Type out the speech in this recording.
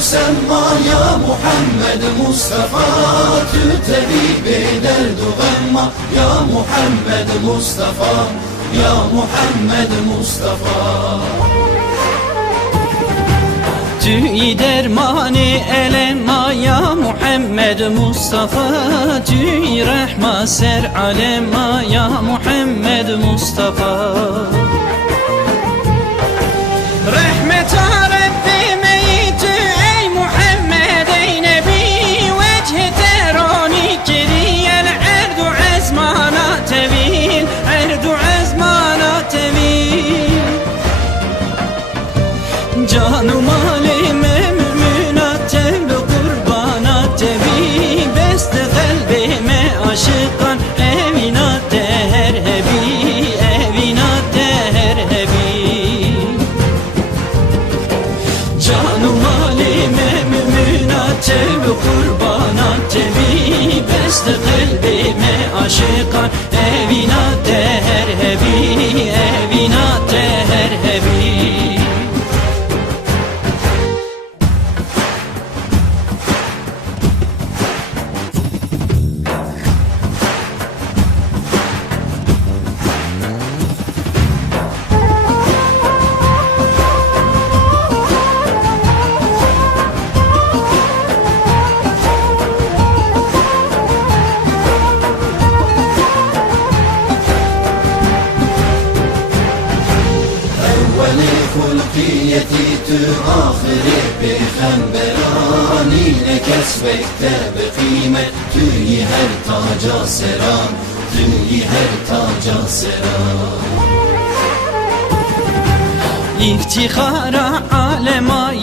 سما يا محمد مصطفى تتبي بدرد غما يا محمد مصطفى يا محمد مصطفى Tüy dermani elema ya Muhammed Mustafa Tüy rahma ser alema ya Muhammed Mustafa Rahmet Rabbime yitü ey Muhammed ey Nebi Vecih teroni keriyel erdu azmana tevil Erdu azmana tevil Canım alime müminat tebi kurbana tebi Beste kalbime aşıkan evinat her hebi Evinat her hebi Canım alime müminat tebi kurbana tebi Beste kalbime aşıkan evinat her hebi Evinat her hebi خلقيتي تآخري بخنبراني لكسبك بقيمة تي هر تاج سران تي هر تاج سران İftihara alema